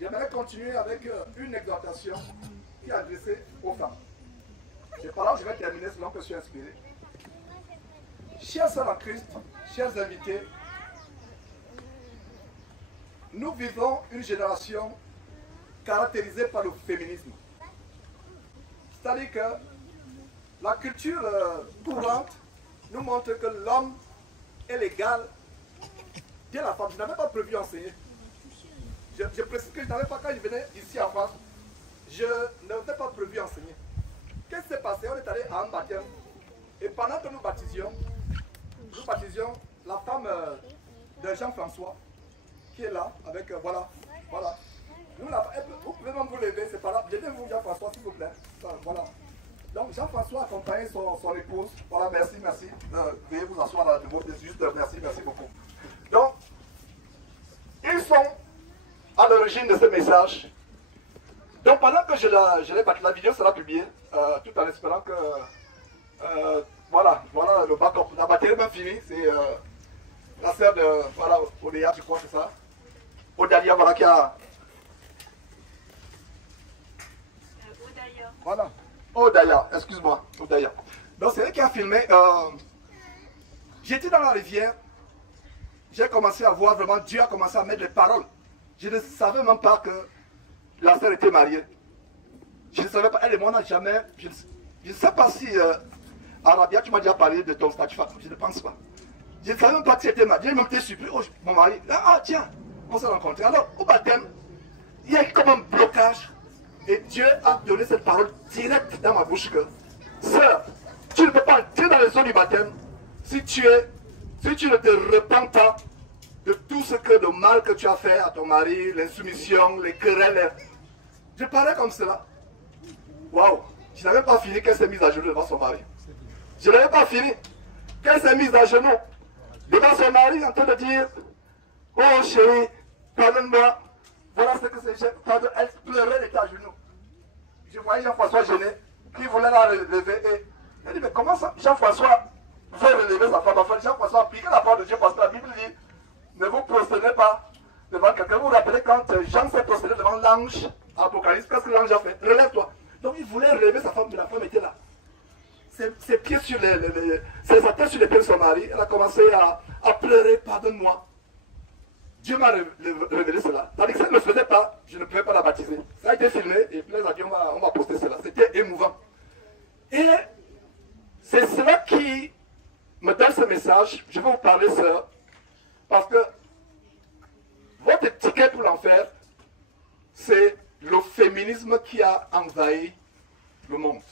J'aimerais continuer avec une exhortation qui est adressée aux femmes. C'est par là que je vais terminer selon que je suis inspiré. Chers sœurs en Christ, chers invités, nous vivons une génération caractérisée par le féminisme. C'est-à-dire que la culture courante nous montre que l'homme est l'égal de la femme. Je n'avais pas prévu enseigner. Je précise que je n'avais pas, quand je venais ici en France, je n'avais pas prévu enseigner. Qu'est-ce qui s'est passé? On est allé à un baptême. Et pendant que nous baptisions la femme de Jean-François, qui est là, avec, voilà. Vous pouvez même vous lever, c'est pas là. Levez-vous Jean-François, s'il vous plaît. Voilà. Donc Jean-François accompagnait son épouse. Voilà, merci. Veuillez vous asseoir là, juste merci beaucoup. Donc, ils sont à l'origine de ce message. Donc pendant que je l'ai bâti, la vidéo sera publiée, tout en espérant que, voilà, le backup, la batterie est même finie, c'est la sœur de, voilà, Odaya, je crois, c'est ça. Odalia, voilà, qui a... Odaya. Voilà, Odaya, excuse-moi, Odaya. Donc c'est elle qui a filmé, j'étais dans la rivière, j'ai commencé à voir vraiment, Dieu a commencé à mettre des paroles. Je ne savais même pas que la sœur était mariée. Je ne savais pas, elle et moi, on n'a jamais... Je ne sais pas si, Arabia, tu m'as déjà parlé de ton statut, je ne pense pas. Je ne savais même pas que tu étais mariée. J'ai même été surpris, oh, mon mari, ah tiens, on s'est rencontrés. Alors, au baptême, il y a comme un blocage. Et Dieu a donné cette parole directe dans ma bouche que, sœur, tu ne peux pas entrer dans les eaux du baptême si tu ne te repens pas de tout ce que de mal que tu as fait à ton mari, l'insoumission, les querelles. Je parlais comme cela. Waouh! Je n'avais pas fini qu'elle s'est mise à genoux devant son mari. Je n'avais pas fini qu'elle s'est mise à genoux devant son mari en train de dire, oh chérie, pardonne-moi. Voilà ce que c'est. Pardon. Elle pleurait, elle était à genoux. Je voyais Jean-François gêné, qui voulait la relever. Et elle dit, mais comment ça, Jean-François veut relever sa femme? Enfin, Jean-François a piqué la parole de Dieu parce que la Bible dit, ne vous prosternez pas devant quelqu'un. Vous vous rappelez quand Jean s'est prosterné devant l'ange, Apocalypse, qu'est-ce que l'ange a fait? Relève-toi. Donc il voulait relever sa femme, mais la femme était là. Ses pieds sur sa tête sur les pieds de son mari. Elle a commencé à pleurer, pardonne-moi. Dieu m'a révélé cela. Tandis que ça ne le faisait pas, je ne pouvais pas la baptiser. Ça a été filmé et plaise à Dieu, on va poster cela. C'était émouvant. Et c'est cela qui me donne ce message. Je vais vous parler, sœur, parce que votre ticket pour l'enfer, c'est le féminisme qui a envahi le monde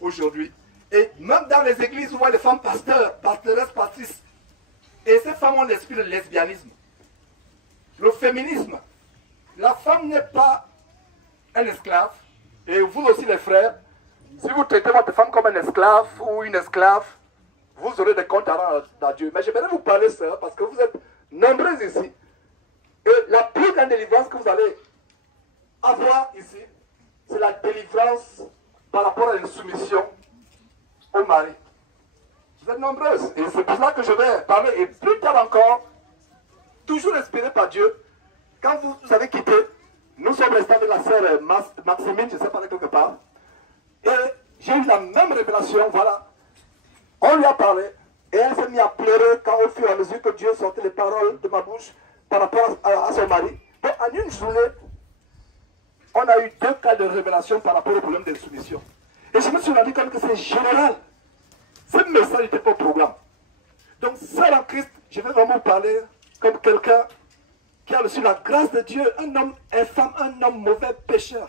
aujourd'hui. Et même dans les églises, on voit les femmes pasteurs, pastoresses, pastrices. Et ces femmes ont l'esprit de lesbianisme. Le féminisme, la femme n'est pas un esclave. Et vous aussi les frères, si vous traitez votre femme comme un esclave ou une esclave, vous aurez des comptes à rendre à Dieu. Mais j'aimerais vous parler, sœur, parce que vous êtes nombreux ici. Et la plus grande délivrance que vous allez avoir ici, c'est la délivrance par rapport à une soumission au mari. Vous êtes nombreuses. Et c'est pour cela que je vais parler. Et plus tard encore, toujours inspiré par Dieu, quand vous avez quitté, nous sommes restés avec la sœur Maximine, je ne sais pas, quelque part. Et j'ai eu la même révélation, voilà. On lui a parlé, et elle s'est mise à pleurer quand au fur et à mesure que Dieu sortait les paroles de ma bouche par rapport à son mari. Donc en une journée, on a eu 2 cas de révélation par rapport au problème de soumission. Et je me suis rendu compte que c'est général. Ce message n'était pas au programme. Donc, seul en Christ, je vais vraiment parler comme quelqu'un qui a reçu la grâce de Dieu, un homme infâme, un homme mauvais, pécheur,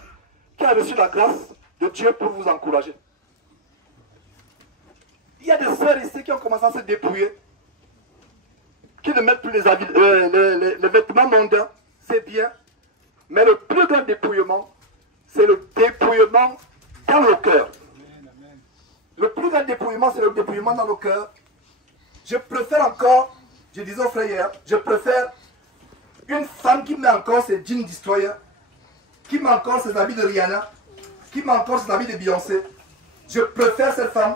qui a reçu la grâce de Dieu pour vous encourager. Il y a des sœurs ici qui ont commencé à se dépouiller, qui ne mettent plus les vêtements mondains, c'est bien, mais le plus grand dépouillement, c'est le dépouillement dans le cœur. Le plus grand dépouillement, c'est le dépouillement dans le cœur. Je préfère encore, je disais aux frères hier, je préfère une femme qui met encore ses jeans d'historien, qui met encore ses habits de Rihanna, qui met encore ses habits de Beyoncé. Je préfère cette femme.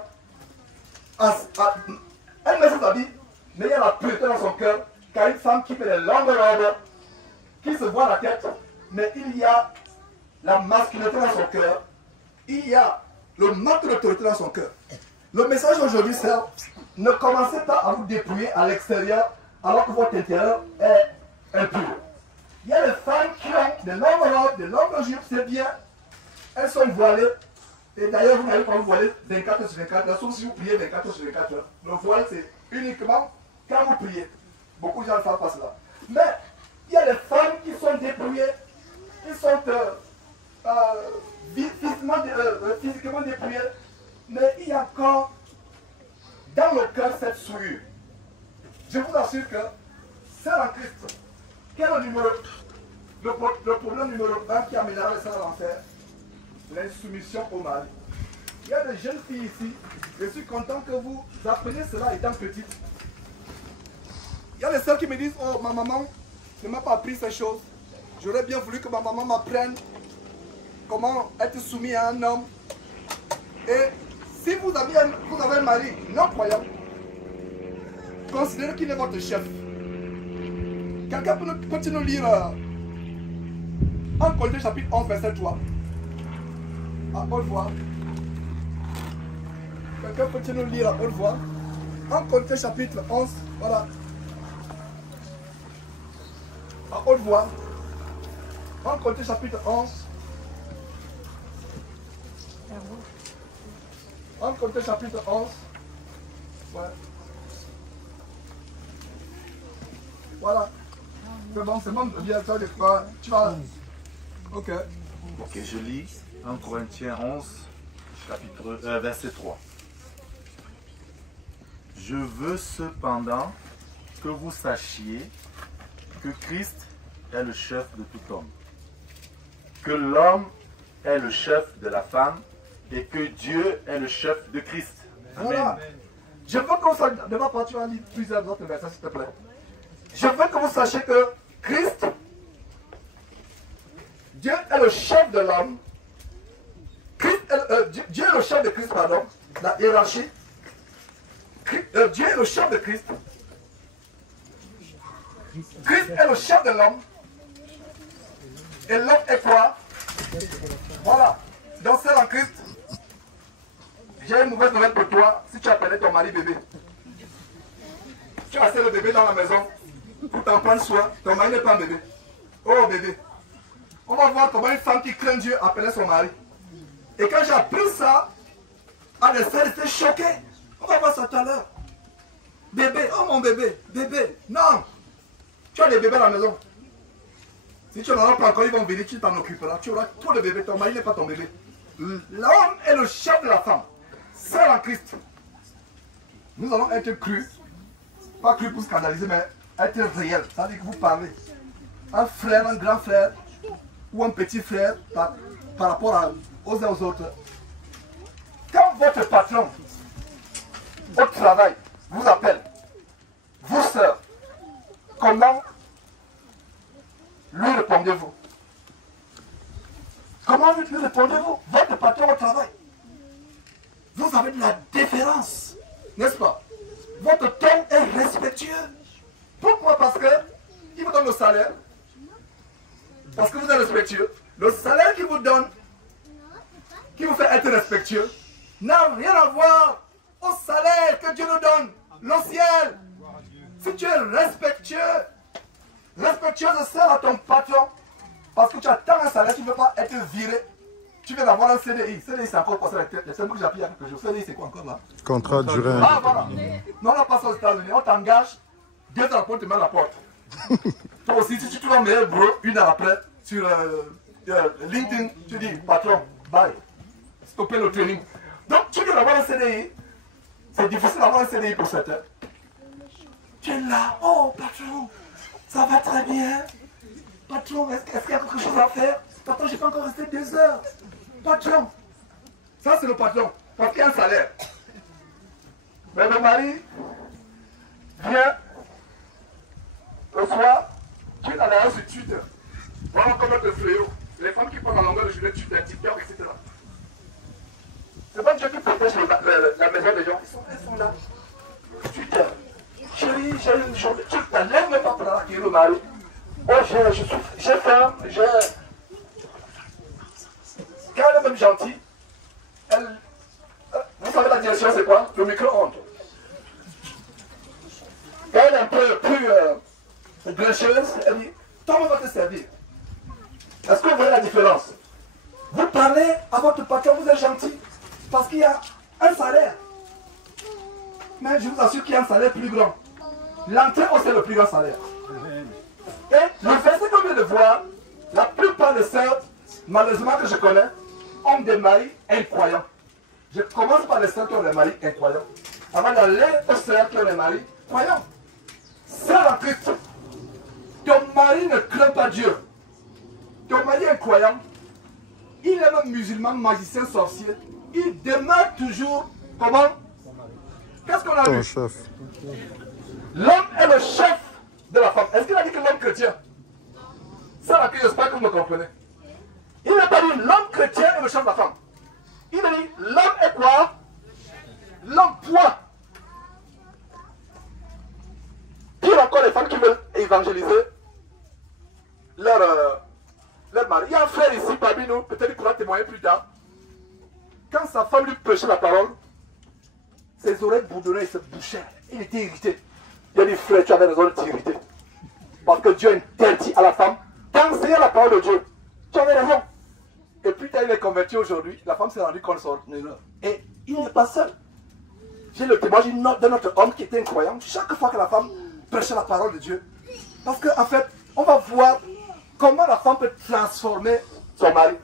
Elle met ses habits, mais il y a la pureté dans son cœur, qu'à une femme qui fait des longues robes, qui se voit la tête, mais il y a la masculinité dans son cœur, il y a le manque d'autorité dans son cœur. Le message aujourd'hui, c'est ne commencez pas à vous dépouiller à l'extérieur alors que votre intérieur est impur. Il y a des femmes qui ont des longues robes, des longues jupes, c'est bien. Elles sont voilées. Et d'ailleurs, vous n'allez pas vous voiler 24 sur 24 heures, sauf si vous priez 24 sur 24 heures. Le voile, c'est uniquement quand vous priez. Beaucoup de gens ne savent pas cela. Mais il y a des femmes qui sont dépouillées, qui sont physiquement dépouillées, mais il y a encore dans le cœur cette souillure. Je vous assure que c'est en Christ. Quel est le problème numéro 1 qui amènera les sœurs à l'enfer? L'insoumission au mari. Il y a des jeunes filles ici, je suis content que vous appreniez cela étant petite. Il y a des sœurs qui me disent, oh, ma maman ne m'a pas appris ces choses. J'aurais bien voulu que ma maman m'apprenne comment être soumis à un homme. Et si vous avez un mari non-croyant, considérez qu'il est votre chef. Quelqu'un peut-il nous lire 1 Corinthiens chapitre 11, verset 3? À haute voix. Quelqu'un peut-il nous lire à haute voix? 1 Corinthiens chapitre 11, voilà. À haute voix. 1 Corinthiens chapitre 11. 1 Corinthiens chapitre 11. Ouais. Voilà. C'est bon, viens, toi, tu vas. Ok. Ok, je lis 1 Corinthiens 11, verset 3. Je veux cependant que vous sachiez que Christ est le chef de tout homme, que l'homme est le chef de la femme et que Dieu est le chef de Christ. Amen. Voilà. Je veux que vous sachiez, de ma part, tu vas lire plusieurs autres versets, s'il te plaît. Je veux que vous sachiez que Christ, Dieu est le chef de l'homme. Dieu est le chef de Christ, pardon, la hiérarchie. Dieu est le chef de Christ. Christ est le chef de l'homme. Et l'homme est quoi? Voilà. Donc c'est en Christ. J'ai une mauvaise nouvelle pour toi. Si tu appelais ton mari bébé, tu as laissé le bébé dans la maison pour t'en prendre soin. Ton mari n'est pas un bébé. Oh bébé. On va voir comment une femme qui craint Dieu appelait son mari. Et quand j'ai appris ça, les sœurs étaient choquées. On va voir ça tout à l'heure. Bébé, oh mon bébé, bébé. Non. Tu as des bébés à la maison. Si tu n'en as pas encore, ils vont venir, tu t'en occuperas. Tu auras trop de bébés, ton mari n'est pas ton bébé. L'homme est le chef de la femme. C'est en Christ. Nous allons être crus. Pas crus pour scandaliser, mais être réel. Ça veut dire que vous parlez. Un frère, un grand frère, ou un petit frère, par rapport aux uns aux autres. Quand votre patron, au travail, vous appelle, vous sœurs, comment lui répondez-vous? Comment lui répondez-vous? Votre patron au travail. Vous avez de la déférence, n'est-ce pas? Votre ton est respectueux. Pourquoi? Parce qu'il vous donne le salaire. Parce que vous êtes respectueux. Le salaire qu'il vous donne, qui vous fait être respectueux, n'a rien à voir au salaire que Dieu nous donne. Le ciel. Si tu es respectueux sert à ton patron, parce que tu attends un salaire, tu ne veux pas être viré. Tu viens d'avoir un CDI. CDI, c'est encore quoi? C'est le que j'ai appris il y a quelques jours. CDI, c'est quoi encore là? Contrat de durée. Ah, voilà. Non, on passe aux États-Unis. On t'engage, 2 heures après, on te met à la porte. Toi aussi, si tu trouves un meilleur boulot, 1 heure après, sur LinkedIn, tu dis, patron, bye. Stopper le training. Donc, tu viens d'avoir un CDI. C'est difficile d'avoir un CDI pour cette heure. Tu es là, oh, patron, ça va très bien. Patron, est-ce qu'il y a quelque chose à faire? Patron, je n'ai pas encore resté 2 heures. Patron. Ça, c'est le patron. Parce qu'il y a un salaire. Mais le mari vient le soir, tu es dans la sur Twitter. Voilà encore notre fléau. Les femmes qui prennent la longueur de journée Twitter, TikTok, etc. C'est pas Dieu qui protège la maison des gens. Elles sont là. Twitter. Chérie, j'ai une journée. Tu ne t'enlèves même pas pour la qui est le mari. Oh, j'ai faim, j'ai femme gentille, vous savez la direction c'est quoi? Le micro-ondes. Quand elle est un peu plus grincheuse, elle dit, toi on va te servir. Est-ce que vous voyez la différence? Vous parlez à votre patron, vous êtes gentil, parce qu'il y a un salaire. Mais je vous assure qu'il y a un salaire plus grand. L'entrée, c'est le plus grand salaire. Et le verset qu'on vient de voir, la plupart des sœurs, malheureusement que je connais, ont des maris incroyants. Je commence par les sœurs qui ont des maris incroyants. Avant d'aller aux sœurs qui ont des maris croyants. Sœur en Christ, ton mari ne craint pas Dieu. Ton mari est incroyant. Il est même musulman, magicien, sorcier. Il demeure toujours comment? Qu'est-ce qu'on a vu? Chef. L'homme est le chef de la femme. Est-ce qu'il a dit que l'homme chrétien? Ça là, j'espère que vous me comprenez. Il n'a pas dit l'homme chrétien est le chef de la femme. Il a dit l'homme est quoi? L'homme point. Pire encore les femmes qui veulent évangéliser leur mari. Il y a un frère ici parmi nous, peut-être qu'il pourra témoigner plus tard. Quand sa femme lui prêchait la parole, ses oreilles bourdonnaient, il se bouchait. Il était irrité. Il a dit, frère, tu avais raison de t'irriter. Parce que Dieu interdit à la femme d'enseigner la parole de Dieu. Tu avais raison. Et puis, il est converti aujourd'hui. La femme s'est rendue compte de son erreur. Et il n'est pas seul. J'ai le témoignage d'un autre homme qui était incroyant. Chaque fois que la femme prêchait la parole de Dieu. Parce qu'en fait, on va voir comment la femme peut transformer son mari.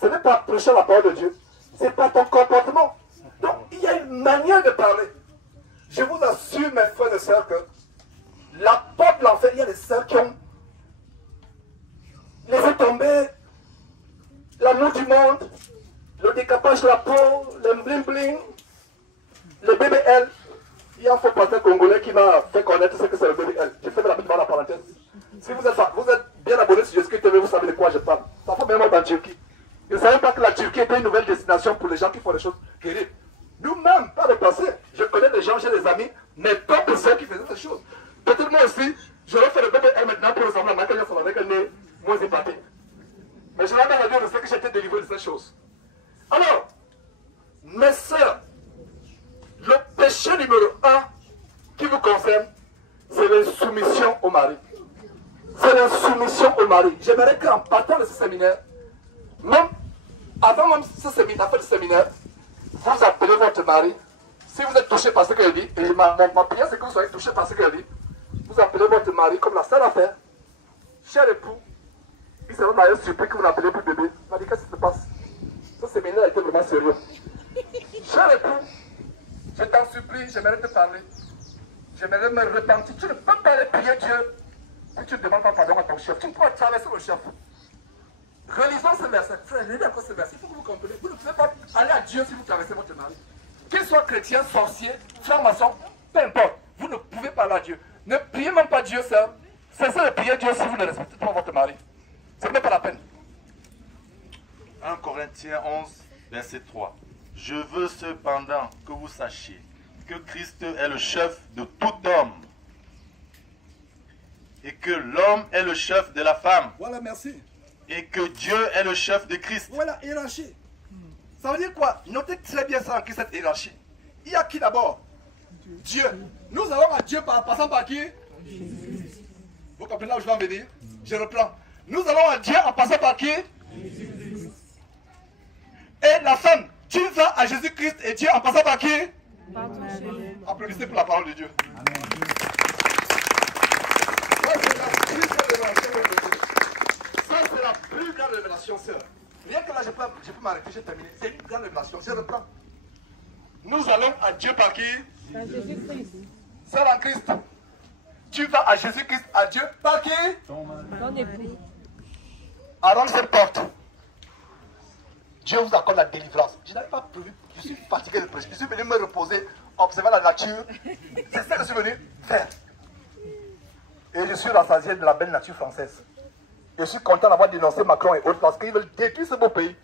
Ce n'est pas prêcher la parole de Dieu. C'est pas ton comportement. Donc, il y a une manière de parler. Je vous assure, mes frères et sœurs, que la porte de l'enfer, il y a des sœurs qui ont laissé tomber l'amour du monde, le décapage de la peau, le bling-bling, le BBL. Il y a un faux pasteur congolais qui m'a fait connaître ce que c'est le BBL. J'ai fait de la petite dans la parenthèse. Si vous êtes bien abonné sur Jésus TV, vous savez de quoi je parle. Ça fait même en Turquie. Ils ne savaient pas que la Turquie était une nouvelle destination pour les gens qui font des choses terribles. Nous-mêmes, pas le passé. Je connais des gens, j'ai des amis, mais pas pour ceux qui faisaient ces choses. Peut-être moi aussi, j'aurais fait le BBL maintenant pour ressembler à Michael Jackson avec un nez moins épaté. Mais je l'ai dans la vie, je sais que j'étais délivré de ces choses. Alors, mes sœurs, le péché numéro 1 qui vous concerne, c'est l'insoumission au mari. C'est l'insoumission au mari. J'aimerais qu'en partant de ce séminaire, même avant même ce séminaire, après le séminaire, vous appelez votre mari. Si vous êtes touché par ce qu'elle dit, et ma prière c'est que vous soyez touché par ce qu'elle dit, vous appelez votre mari comme la seule affaire. Cher époux, il sera d'ailleurs surpris que vous n'appelez plus bébé. Il m'a dit qu'est-ce qui se passe? Ce séminaire était vraiment sérieux. Cher époux, je t'en supplie, j'aimerais te parler. J'aimerais me repentir. Tu ne peux pas aller prier Dieu si tu ne demandes pas pardon à ton chef. Tu ne peux pas traverser le chef. Relisons ce verset. Frère, lisez encore ce verset. Il faut que vous compreniez. Vous ne pouvez pas aller à Dieu si vous traversez votre mari. Qu'il soit chrétien, sorcier, franc-maçon, peu importe. Vous ne pouvez pas aller à Dieu. Ne priez même pas Dieu, sœur. Cessez de prier Dieu si vous ne respectez pas votre mari. Ce n'est pas la peine. 1 Corinthiens 11, verset 3. Je veux cependant que vous sachiez que Christ est le chef de tout homme et que l'homme est le chef de la femme. Voilà, merci. Et que Dieu est le chef de Christ. Voilà, hiérarchie. Ça veut dire quoi? Notez très bien ça en cette hiérarchie. Il y a qui d'abord? Dieu. Nous allons à Dieu en passant par qui? Vous comprenez là où je vais en venir? Je reprends. Nous allons à Dieu en passant par qui? Et la femme, tu vas à Jésus-Christ et Dieu en passant par qui? Applaudissez pour la parole de Dieu. Ça, c'est la plus grande révélation, sœur. Rien que là, je peux m'arrêter, j'ai terminé. C'est une grande révélation. Je reprends. Nous allons à Dieu par qui? Par Jésus-Christ. Sœur en Christ. Tu vas à Jésus-Christ, à Dieu par qui? Ton époux. Arrange cette porte. Dieu vous accorde la délivrance. Je n'avais pas prévu. Je suis fatigué de prêcher. Je suis venu me reposer, observer la nature. C'est ça que je suis venu faire. Et je suis rassasié de la belle nature française. Je suis content d'avoir dénoncé Macron et autres parce qu'ils veulent détruire ce beau pays.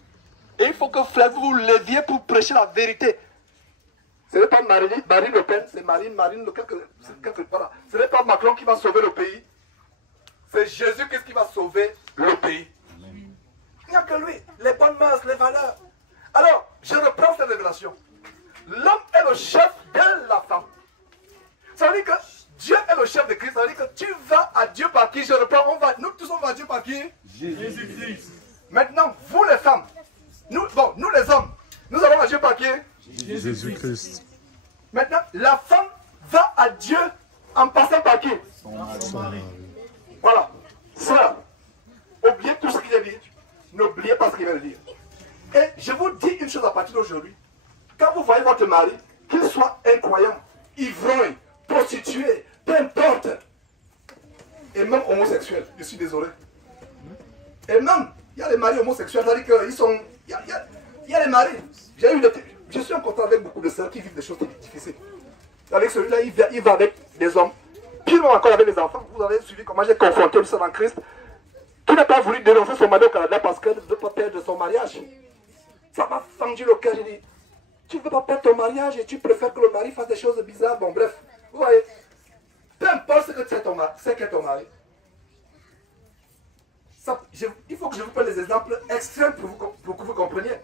Et il faut que frère, vous vous leviez pour prêcher la vérité. Ce n'est pas Marine Le Pen, c'est Marine, quelque part là. Ce n'est pas Macron qui va sauver le pays. C'est Jésus qui va sauver le pays. Il n'y a que lui, les bonnes mœurs, les valeurs. Alors, je reprends cette révélation. L'homme est le chef de la femme. Ça veut dire que Dieu est le chef de Christ. Ça veut dire que tu vas à Dieu par qui? Je reprends, nous tous on va à Dieu par qui? Jésus-Christ. Maintenant, vous les femmes, nous les hommes, nous allons à Dieu par qui? Jésus-Christ. Maintenant, la femme va à Dieu en passant par qui? Son mari. Voilà. Sœur, oubliez tout ce qu'il a dit. N'oubliez pas ce qu'il vient de dire. Et je vous dis une chose à partir d'aujourd'hui. Quand vous voyez votre mari, qu'il soit incroyant, ivrogne, prostitué, peu importe, et même homosexuel, je suis désolé. Et même, il y a les maris homosexuels, c'est-à-dire qu'ils sont... Il y a les maris. Je suis en contact avec beaucoup de sœurs qui vivent des choses difficiles. Avec celui-là, il va avec des hommes. Pire encore avec les enfants. Vous avez suivi comment j'ai confronté une sœur en Christ qui n'a pas voulu dénoncer son mari au Canada parce qu'elle ne veut pas perdre son mariage. Ça m'a fendu le cœur. J'ai dit, tu ne veux pas perdre ton mariage et tu préfères que le mari fasse des choses bizarres. Bon, bref, vous voyez, peu importe ce que c'est ton mari. Ça, il faut que je vous prenne des exemples extrêmes pour que vous compreniez.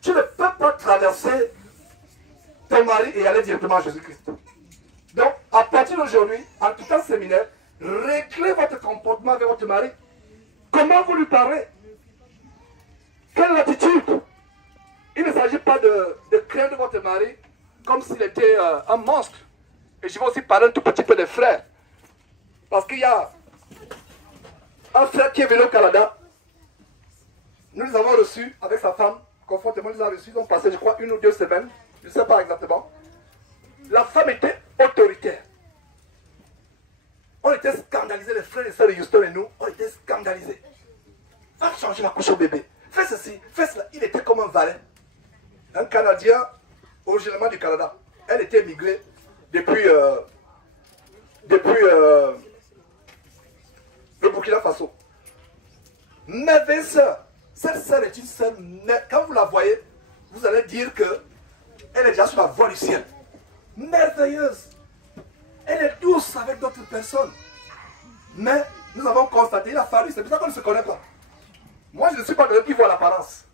Tu ne peux pas traverser ton mari et aller directement à Jésus-Christ. Donc, à partir d'aujourd'hui, en tout temps séminaire, réglez votre comportement avec votre mari. Comment vous lui parlez? Quelle attitude? Il ne s'agit pas de craindre votre mari comme s'il était un monstre. Et je vais aussi parler un tout petit peu des frères. Parce qu'il y a un frère qui est venu au Canada. Nous les avons reçus avec sa femme. Confortablement, nous les avons reçus. Ils ont passé, je crois, 1 ou 2 semaines. Je ne sais pas exactement. La femme était autoritaire. On était scandalisés, les frères et sœurs de Houston et nous, on était scandalisés. Va changer la couche au bébé. Fais ceci, fais cela. Il était comme un valet. Un Canadien, originairement du Canada. Elle était migrée depuis le Burkina Faso. Merveilleuse sœur. Cette sœur est une sœur, mais quand vous la voyez, vous allez dire que elle est déjà sur la voie du ciel. Merveilleuse. Elle est douce avec d'autres personnes. Mais nous avons constaté, il a fallu, c'est pour ça qu'on ne se connaît pas. Moi, je ne suis pas de ceux qui voient l'apparence.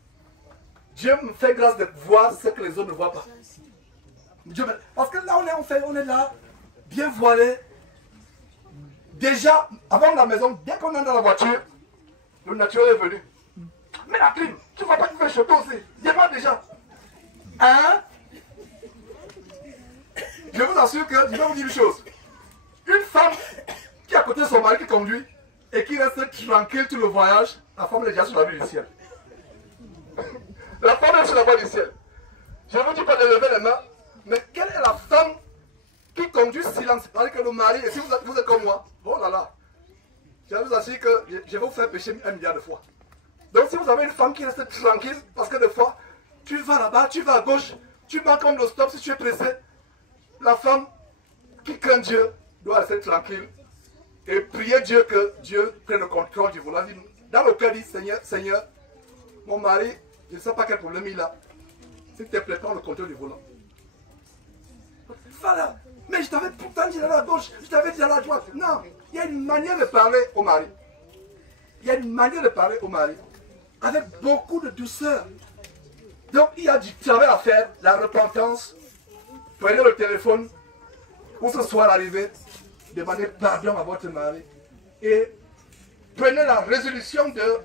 Dieu me fait grâce de voir ce que les autres ne voient pas. Parce que là, on est là, bien voilé. Déjà, avant la maison, bien qu'on est dans la voiture, le naturel est venu. Mais la clim, tu ne vois pas qu'il fait chaud aussi. Dis-moi déjà. Hein? Je vous assure que, je vais vous dire une chose. Une femme qui est à côté de son mari qui conduit et qui reste tranquille tout le voyage, la femme est déjà sur la voie du ciel. La femme est sur la voie du ciel. Je ne vous dis pas de lever les mains, mais quelle est la femme qui conduit silence? C'est-à-dire que le mari, et si vous êtes comme moi, oh là là, je vous assure que je vais vous faire pécher 1 milliard de fois. Donc si vous avez une femme qui reste tranquille, parce que des fois, tu vas là-bas, tu vas à gauche, tu vas comme le stop si tu es pressé. La femme qui craint Dieu doit rester tranquille et prier Dieu que Dieu prenne le contrôle du volant. Dans le cœur, dit Seigneur, Seigneur, mon mari, je ne sais pas quel problème il a. S'il te plaît, prends le contrôle du volant. Voilà. Mais je t'avais pourtant dit d'aller à gauche, je t'avais dit d'aller à droite. Non, il y a une manière de parler au mari. Il y a une manière de parler au mari avec beaucoup de douceur. Donc il y a du travail à faire, la repentance. Prenez le téléphone pour ce soir arrivé, demandez pardon à votre mari et prenez la résolution de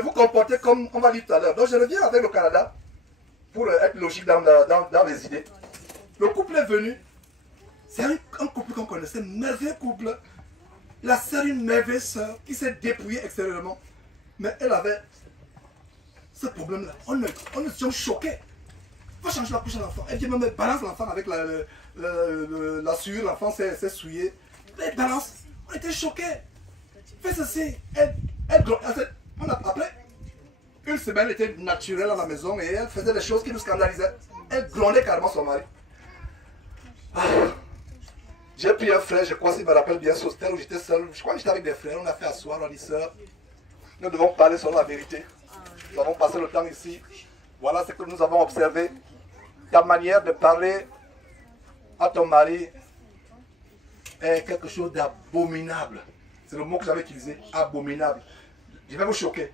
vous comporter comme on va dire tout à l'heure. Donc je reviens avec le Canada pour être logique dans les idées. Le couple est venu, c'est un couple qu'on connaissait, un merveilleux couple. La sœur, une merveilleuse sœur qui s'est dépouillée extérieurement, mais elle avait ce problème-là. On était choqués. Il faut changer la couche à l'enfant. Elle dit même balance l'enfant avec la sueur, l'enfant s'est souillé. Elle balance. On était choqués. Fais ceci. Après, une semaine elle était naturelle à la maison et elle faisait des choses qui nous scandalisaient. Elle grondait carrément son mari. J'ai pris un frère, je crois qu'il me rappelle bien, sur terre où j'étais seul. Je crois que j'étais avec des frères, on a fait asseoir, on a dit sœur, nous devons parler sur la vérité. Nous avons passé le temps ici. Voilà ce que nous avons observé. Ta manière de parler à ton mari est quelque chose d'abominable. C'est le mot que j'avais utilisé, abominable. Je vais vous choquer.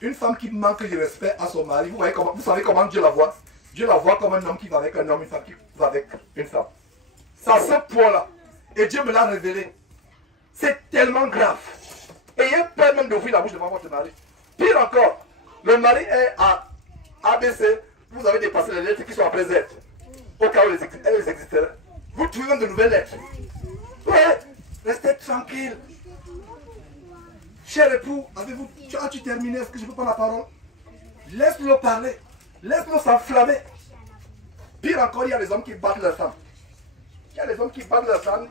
Une femme qui manque de respect à son mari, vous savez comment Dieu la voit? Dieu la voit comme un homme qui va avec un homme, une femme qui va avec une femme. C'est à ce point-là. Et Dieu me l'a révélé. C'est tellement grave. Ayez peur même d'ouvrir la bouche devant votre mari. Pire encore, le mari est à ABC, vous avez dépassé les lettres qui sont après Z. Au cas où elles existeraient. Vous trouvez même de nouvelles lettres. Ouais, restez tranquille. Cher époux, avez-vous, as-tu terminé? Est-ce que je peux prendre la parole? Laisse-le parler. Laisse-le s'enflammer. Pire encore, il y a les hommes qui battent leurs femmes. Il y a les hommes qui battent leurs femmes.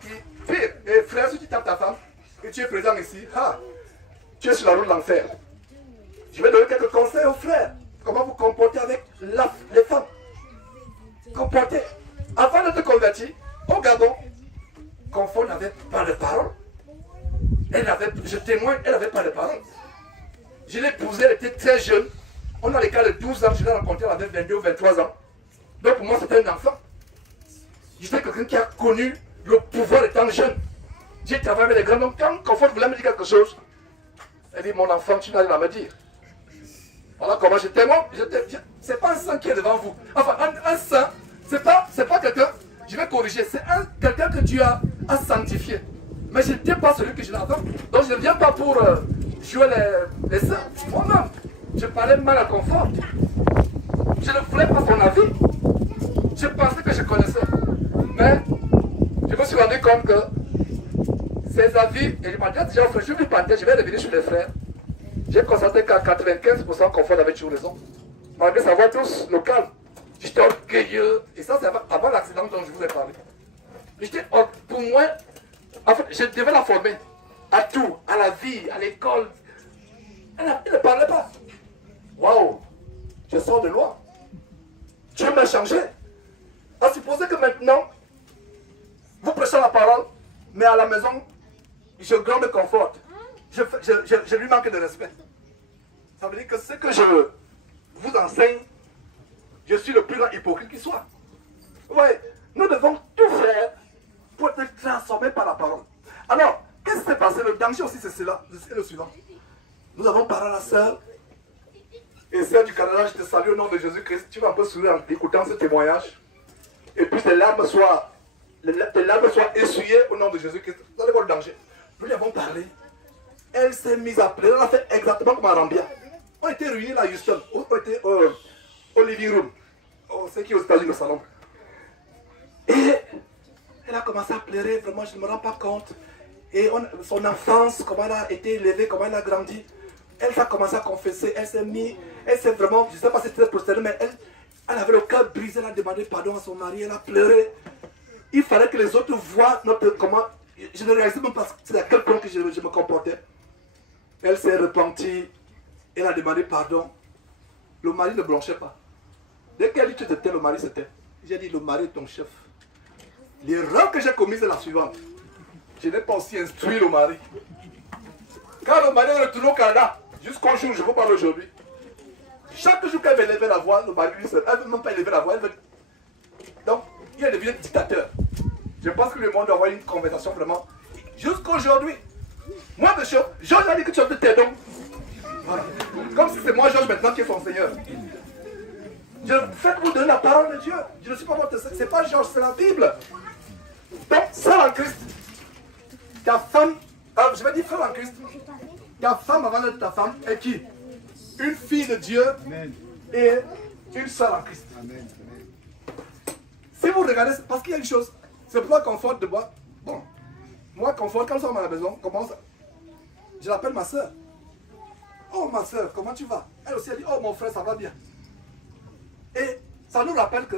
Pire, et frère, si tu tapes ta femme et tu es présent ici, tu es sur la route de l'enfer. Je vais donner quelques conseils aux frères. Comment vous comporter avec les femmes. Comporter. Avant de te convertir, au Gabon, Confort n'avait pas de parole. Je témoigne, elle n'avait pas de parole. Je l'ai épousée, elle était très jeune. On a les cas de 12 ans, je l'ai rencontrée, elle avait 22 ou 23 ans. Donc pour moi, c'était un enfant. J'étais quelqu'un qui a connu le pouvoir étant jeune. J'ai travaillé avec les grands hommes. Quand Confort voulait me dire quelque chose, elle dit, mon enfant, tu n'as rien à me dire. Voilà comment je témoigne. C'est pas un saint qui est devant vous. Enfin, un saint, c'est pas quelqu'un, je vais corriger, c'est quelqu'un que Dieu a sanctifié. Mais je n'étais pas celui que je l'avais. Donc je ne viens pas pour jouer les saints. Moi-même, je parlais mal à Confort. Je ne voulais pas son avis. Je pensais que je connaissais. Mais je me suis rendu compte que ses avis, et je m'en disais déjà, je vais partir, je vais revenir sur les frères. J'ai constaté qu'à 95% Confort avait toujours raison. Malgré sa voix tous le calme. J'étais orgueilleux. Et ça, c'est avant l'accident dont je vous ai parlé. Pour moi, en fait, je devais la former. À tout, à la vie, à l'école. Elle ne parlait pas. Waouh! Je sors de loin. Dieu m'a changé. À supposer que maintenant, vous prêchez la parole, mais à la maison, je grande Confort. Je lui manque de respect. Ça veut dire que ce que je vous enseigne, je suis le plus grand hypocrite qui soit. Oui, nous devons tout faire pour être transformés par la parole. Alors, qu'est-ce qui s'est passé? Le danger aussi, c'est cela. C'est le suivant. Nous avons parlé à la sœur. Et sœur du Canada, je te salue au nom de Jésus-Christ. Tu vas un peu sourire en écoutant ce témoignage. Et puis tes larmes soient essuyées au nom de Jésus-Christ. Vous allez voir le danger. Nous lui avons parlé. Elle s'est mise à pleurer. Elle a fait exactement comme Arambia. On était réunis là à Houston. On était au living room. C'est qui est aux États-Unis, le salon. Et elle a commencé à pleurer. Vraiment, je ne me rends pas compte. Et son enfance, comment elle a été élevée, comment elle a grandi. Elle a commencé à confesser. Elle s'est vraiment, je ne sais pas si c'était prosternée, mais elle avait le cœur brisé. Elle a demandé pardon à son mari. Elle a pleuré. Il fallait que les autres voient comment. Je ne réalisais même pas à quel point que je me comportais. Elle s'est repentie. Elle a demandé pardon. Le mari ne blanchait pas. Dès qu'elle dit que tu t'étais, le mari c'était. J'ai dit, le mari est ton chef. L'erreur que j'ai commise est la suivante. Je n'ai pas aussi instruit le mari. Quand le mari est retourné au Canada, jusqu'au jour où je vous parle aujourd'hui, chaque jour qu'elle veut lever la voix, le mari lui seul. Elle ne veut même pas élever la voix. Donc, il est devenu dictateur. Je pense que le monde doit avoir une conversation vraiment. Jusqu'aujourd'hui, moi, monsieur, Georges a dit que tu as de tes dons. Voilà. Comme si c'est moi, Georges, maintenant qui est son Seigneur. Faites-vous donner la parole de Dieu. Je ne suis pas votre Seigneur. Ce n'est pas Georges, c'est la Bible. Donc, frère en Christ, ta femme, je vais dire frère en Christ, ta femme avant d'être ta femme est qui? Une fille de Dieu et une sœur en Christ. Si vous regardez, parce qu'il y a une chose, c'est pour Confort de boire. Bon, moi, Confort, quand nous sommes à la maison, je l'appelle ma soeur. Oh, ma soeur, comment tu vas? Elle aussi, elle dit, oh, mon frère, ça va bien. Et ça nous rappelle que,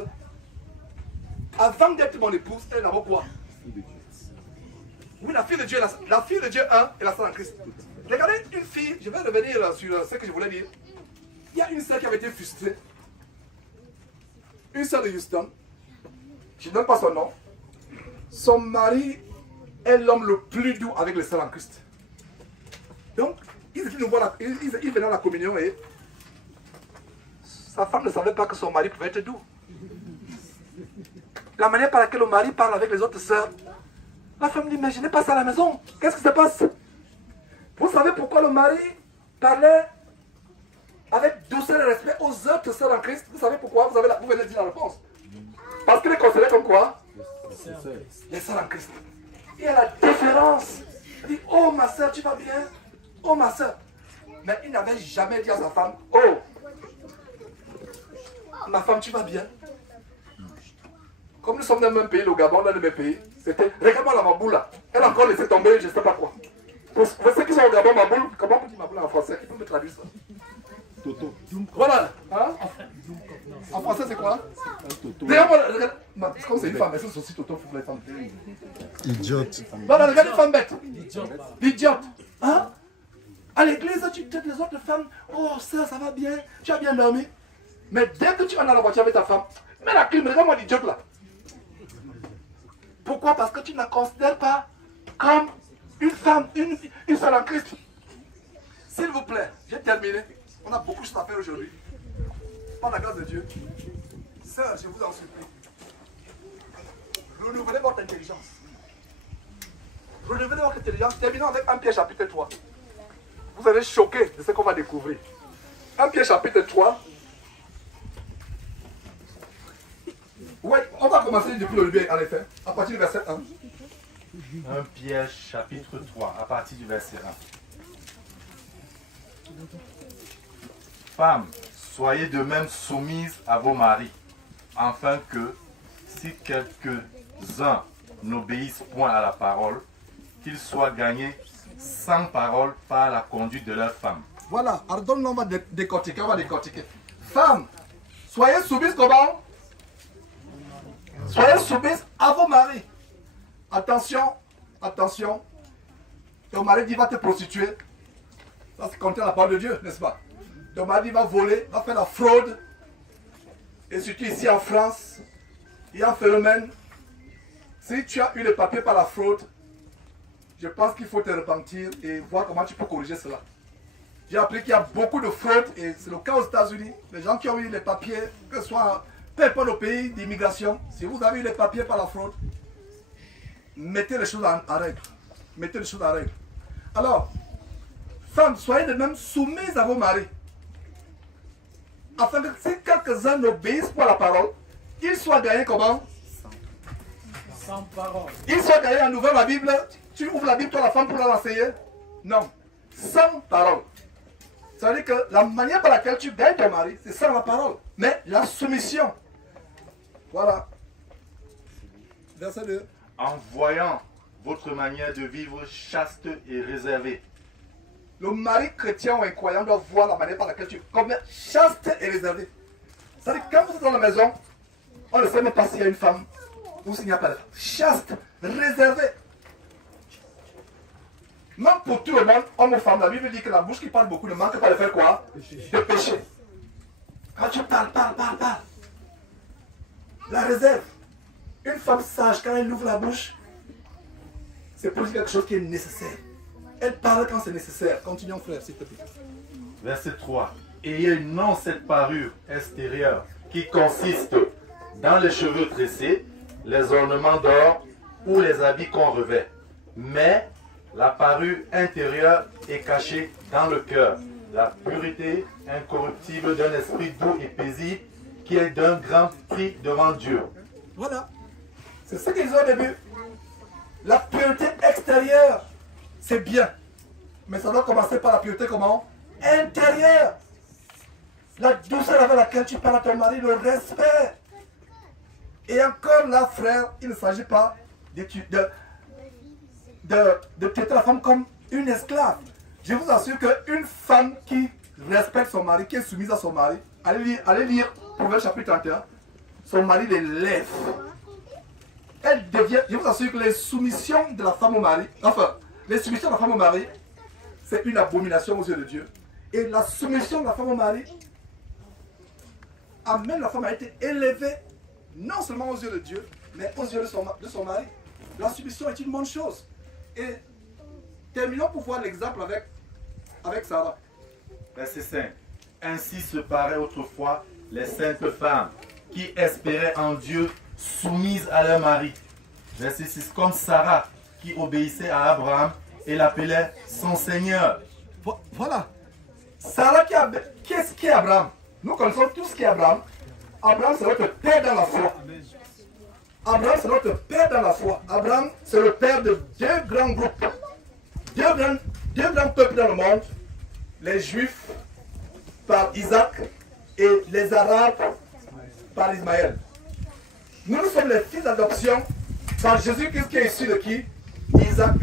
avant d'être mon épouse, elle n'avait quoi? Oui, la fille de Dieu, la fille de Dieu 1 et la sœur en Christ. Regardez une fille, je vais revenir sur ce que je voulais dire. Il y a une sœur qui avait été frustrée. Une sœur de Houston. Je ne donne pas son nom. Son mari est l'homme le plus doux avec les sœurs en Christ. Donc, ils venaient à la communion et sa femme ne savait pas que son mari pouvait être doux. La manière par laquelle le mari parle avec les autres sœurs, la femme dit, mais je n'ai pas ça à la maison. Qu'est-ce qui se passe? Vous savez pourquoi le mari parlait avec douceur et respect aux autres sœurs en Christ? Vous savez pourquoi? Vous venez de dire la réponse. Parce qu'il est considéré comme quoi? Les sœurs en Christ. Il y a la différence. Il dit, oh ma soeur, tu vas bien? Oh ma soeur. Mais il n'avait jamais dit à sa femme, oh, ma femme, tu vas bien? Comme nous sommes dans le même pays, le Gabon, dans le même pays, c'était, regarde-moi la maboule là. Elle a encore laissé tomber, je ne sais pas quoi. Pour ceux qui sont au Gabon, maboule, comment on dit maboule en français? Qui peut me traduire ça? Toto. Voilà. Hein? En français, c'est quoi? Regarde, c'est comme c'est une femme, mais c'est aussi Toto pour les femmes. Idiote. Voilà, regarde une femme bête. L'idiote. Hein? À l'église, tu traites les autres femmes. Oh, ça va bien. Tu as bien dormi. Mais dès que tu vas dans la voiture avec ta femme, mets la clim, regarde-moi l'idiote là. Pourquoi? Parce que tu ne la considères pas comme une femme, une seule en Christ. S'il vous plaît, j'ai terminé. On a beaucoup de choses à faire aujourd'hui. Par la grâce de Dieu. Sœur, je vous en supplie. Renouvelez votre intelligence. Renouvelez votre intelligence. Terminons avec 1 Pierre chapitre 3. Vous allez choquer de ce qu'on va découvrir. 1 Pierre chapitre 3. Oui, on va commencer depuis le début, en effet, à partir du verset 1. 1 Pierre chapitre 3, à partir du verset 1. Femmes, soyez de même soumises à vos maris, afin que, si quelques-uns n'obéissent point à la parole, qu'ils soient gagnés sans parole par la conduite de leurs femmes. Voilà, alors on va décortiquer, on va décortiquer. Femmes, soyez soumises comment? Soyez soumises à vos maris. Attention, attention. Ton mari dit va te prostituer. Ça c'est contre la parole de Dieu, n'est-ce pas? Ton mari va voler, va faire la fraude. Et surtout ici en France, il y a un phénomène. Si tu as eu les papiers par la fraude, je pense qu'il faut te repentir et voir comment tu peux corriger cela. J'ai appris qu'il y a beaucoup de fraudes et c'est le cas aux États-Unis. Les gens qui ont eu les papiers, que ce soit peu importe le pays d'immigration, si vous avez eu les papiers par la fraude, mettez les choses en règle. Mettez les choses en règle. Alors, femmes, soyez de même soumises à vos maris. Afin que si quelques-uns n'obéissent pas à la parole, ils soient gagnés comment? Sans parole. Ils soient gagnés en ouvrant la Bible. Tu ouvres la Bible, toi la femme, pour l'enseigner? Non. Sans parole. Ça veut dire que la manière par laquelle tu gagnes ton mari, c'est sans la parole. Mais la soumission. Voilà. Verset 2. En voyant votre manière de vivre chaste et réservée. Le mari chrétien ou incroyant doit voir la manière par laquelle tu es comme chaste et réservé. C'est-à-dire que quand vous êtes dans la maison, on ne sait même pas s'il y a une femme ou s'il n'y a pas de femme. Chaste, réservé. Même pour tout le monde, homme ou femme, la Bible dit que la bouche qui parle beaucoup ne manque pas de faire quoi? De pécher. Quand tu parles. La réserve. Une femme sage, quand elle ouvre la bouche, c'est pour dire quelque chose qui est nécessaire. Elle parle quand c'est nécessaire. Continuons, frère, s'il te plaît. Verset 3. Ayez non cette parure extérieure qui consiste dans les cheveux tressés, les ornements d'or ou les habits qu'on revêt, mais la parure intérieure est cachée dans le cœur, la pureté incorruptible d'un esprit doux et paisible qui est d'un grand prix devant Dieu. Voilà. C'est ce qu'ils ont au début. La pureté extérieure, c'est bien. Mais ça doit commencer par la pureté comment? Intérieure. La douceur avec laquelle tu parles à ton mari, le respect. Et encore là, frère, il ne s'agit pas de traiter la femme comme une esclave. Je vous assure qu'une femme qui respecte son mari, qui est soumise à son mari, allez lire Proverbe chapitre 31, son mari l'élève. Elle devient, je vous assure que les soumissions de la femme au mari, les soumissions de la femme au mari, c'est une abomination aux yeux de Dieu. Et la soumission de la femme au mari amène la femme à être élevée, non seulement aux yeux de Dieu, mais aux yeux de son mari. La soumission est une bonne chose. Et terminons pour voir l'exemple avec Sarah. Verset 5. Ainsi se paraît autrefois les saintes femmes qui espéraient en Dieu soumises à leur mari. Verset 6. Comme Sarah qui obéissait à Abraham et l'appelait son Seigneur. Voilà. Sarah qu'est-ce qui est Abraham? Nous connaissons tous ce qui est Abraham. Abraham, c'est notre père dans la foi. Abraham, c'est notre père dans la foi. Abraham, c'est le père de deux grands groupes. Deux grands peuples dans le monde. Les Juifs par Isaac et les Arabes par Ismaël. Nous sommes les fils d'adoption par Jésus-Christ qui est issu de qui? Isaac.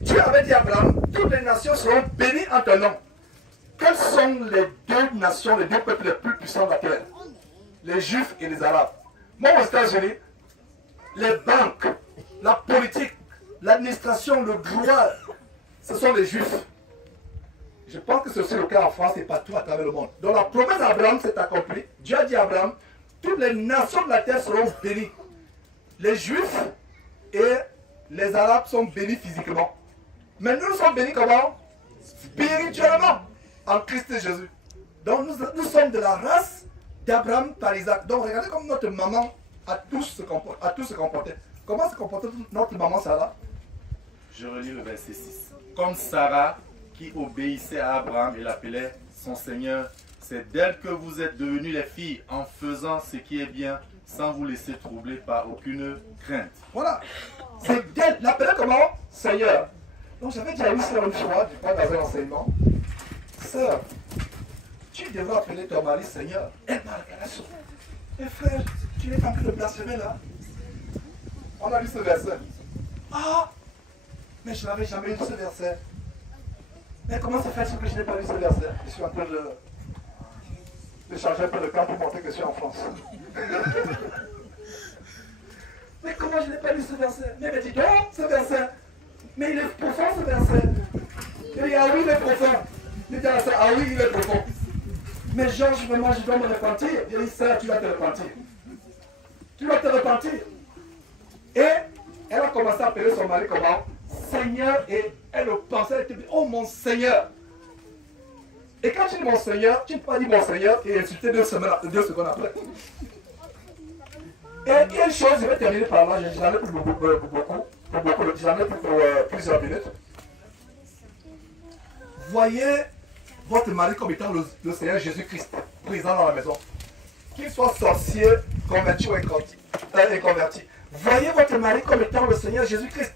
Dieu avait dit à Abraham, toutes les nations seront bénies en ton nom. Quelles sont les deux nations, les deux peuples les plus puissants de la terre? Les Juifs et les Arabes. Moi, aux États-Unis, les banques, la politique, l'administration, le droit, ce sont les Juifs. Je pense que c'est aussi le cas en France et partout à travers le monde. Donc la promesse d'Abraham s'est accomplie. Dieu a dit à Abraham, toutes les nations de la terre seront bénies. Les Juifs et les Arabes sont bénis physiquement. Mais nous sommes bénis comment? Spirituellement, en Christ Jésus. Donc nous sommes de la race d'Abraham par Isaac. Donc regardez comme notre maman a tous se comporté. Comment se comportait notre maman Sarah? Je relis le verset 6. Comme Sarah qui obéissait à Abraham et l'appelait son Seigneur, c'est d'elle que vous êtes devenues les filles en faisant ce qui est bien sans vous laisser troubler par aucune crainte. Voilà. C'est d'elle. L'appelait comment? Seigneur. Donc j'avais déjà eu ça une fois, du point dans un enseignement. Sœur, tu devrais appeler ton mari Seigneur. Elle m'a regardé. Mais frère, tu n'es pas en train de blasphémer là? On a lu ce verset. Ah, mais je n'avais jamais lu ce verset. Mais comment se fait-il que je n'ai pas lu ce verset? Je suis en train de changer un peu le camp pour montrer que je suis en France. Mais comment je n'ai pas lu ce verset? Mais dis donc, ce verset. Mais il est profond ce verset. Il dit, ah oui, il est profond. Il dit à la sœur, ah oui, il est profond. Mais Georges, vraiment, je dois me repentir. Il dit, sœur, tu vas te repentir. Tu vas te repentir. Et elle a commencé à appeler son mari comment? Seigneur, et elle le pensait, elle était dit, oh mon Seigneur. Et quand tu dis mon Seigneur, tu ne peux pas dire mon Seigneur et insulter 2 secondes après. Et il y a une chose, je vais terminer par là, j'en ai pour plusieurs minutes. Voyez votre mari comme étant le Seigneur Jésus-Christ, présent dans la maison. Qu'il soit sorcier, converti ou inconverti. Voyez votre mari comme étant le Seigneur Jésus-Christ.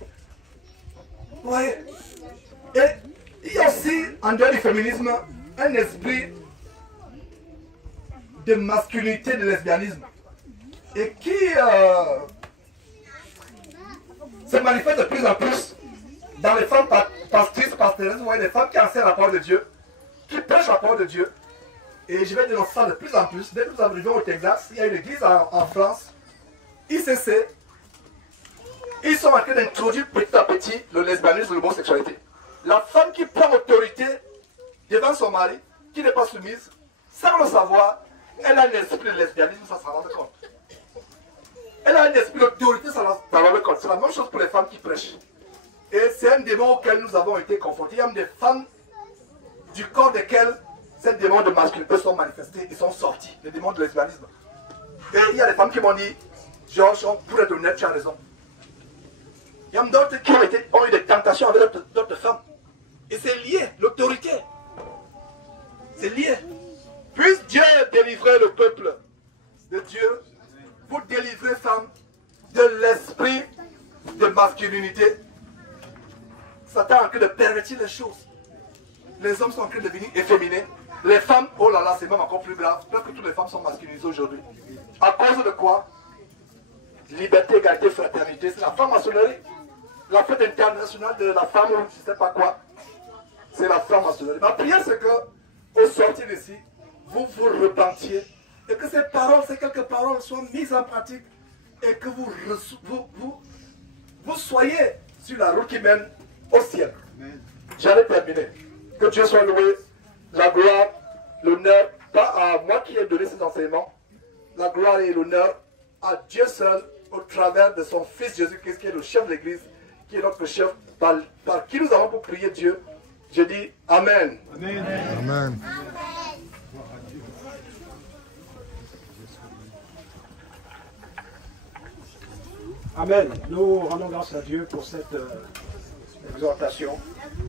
Voyez. Et il y a aussi, en dehors du féminisme, un esprit de masculinité, de lesbianisme. Et qui se manifeste de plus en plus dans les femmes pastrices, pastoresses. Vous voyez, les femmes qui enseignent la parole de Dieu, qui prêchent la parole de Dieu. Et je vais dénoncer ça de plus en plus. Dès que nous arrivons au Texas, il y a une église en France, ICC. Ils sont en train d'introduire petit à petit le lesbianisme et l'homosexualité. La femme qui prend autorité devant son mari, qui n'est pas soumise, sans le savoir, elle a un esprit de lesbianisme, ça s'en rend compte. Elle a un esprit d'autorité, ça s'en rend compte. C'est la même chose pour les femmes qui prêchent. Et c'est un démon auquel nous avons été confrontés. Il y a des femmes du corps desquelles ces démons de masculinité sont manifestés et sont sortis, les démons de lesbianisme. Et il y a des femmes qui m'ont dit, Georges, pour être honnête, tu as raison. Il y a d'autres qui ont eu des tentations avec d'autres femmes. Et c'est lié, l'autorité. C'est lié. Puisse Dieu délivrer le peuple de Dieu, pour délivrer femmes de l'esprit de masculinité. Satan est en train de pervertir les choses. Les hommes sont en train de devenir efféminés. Les femmes, oh là là, c'est même encore plus grave. Presque toutes les femmes sont masculinisées aujourd'hui. À cause de quoi? Liberté, égalité, fraternité. C'est la franc-maçonnerie. La fête internationale de la femme, ou je ne sais pas quoi. C'est la franc-maçonnerie. Ma prière, c'est que, au sortir d'ici, vous vous repentiez. Et que ces paroles, ces quelques paroles soient mises en pratique. Et que vous soyez sur la route qui mène au ciel. J'allais terminer. Que Dieu soit loué. La gloire, l'honneur, pas à moi qui ai donné ces enseignements. La gloire et l'honneur à Dieu seul au travers de son Fils Jésus-Christ qui est le chef de l'Église, qui est notre chef, par qui nous avons pour prier Dieu. Je dis Amen. Amen. Amen. Amen. Nous rendons grâce à Dieu pour cette exhortation.